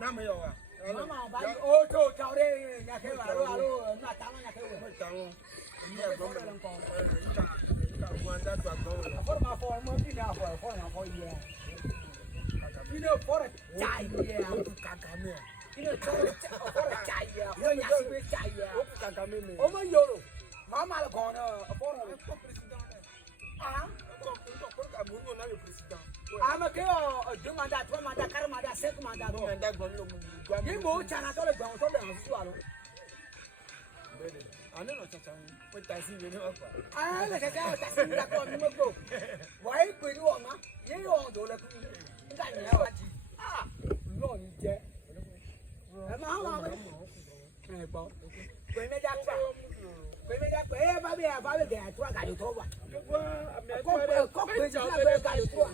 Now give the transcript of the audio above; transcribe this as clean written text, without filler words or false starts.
那没有啊。妈妈把欧洲找的伢开完了，那当然伢开完。会当哦。你也光人光，关在转工了。或者嘛，放我比俩放，放两放一点。你那放的加一点，我不敢干咩。你那放的加一点，我伢是不加一点。我不敢干妹妹。我们有了，妈妈的光呢，放了。啊？ama ke deux mandats, 3 mandats, 4 mandats, 5 mandats. Ni mo chana to le gba to be an su alo. Ani no chacha, o taxi we ni ofa. Ah, le chacha taxi mi la ko mi mo go. Wai pe ni o ma, ye yo do le ku. Nga ni wa ji. Ah, lo ni je. E ma wa ba. E bo. Pe me ja pa. Pe me ja pe ba be ga to ga ni to wa. Ko pe ja be ga ni to wa.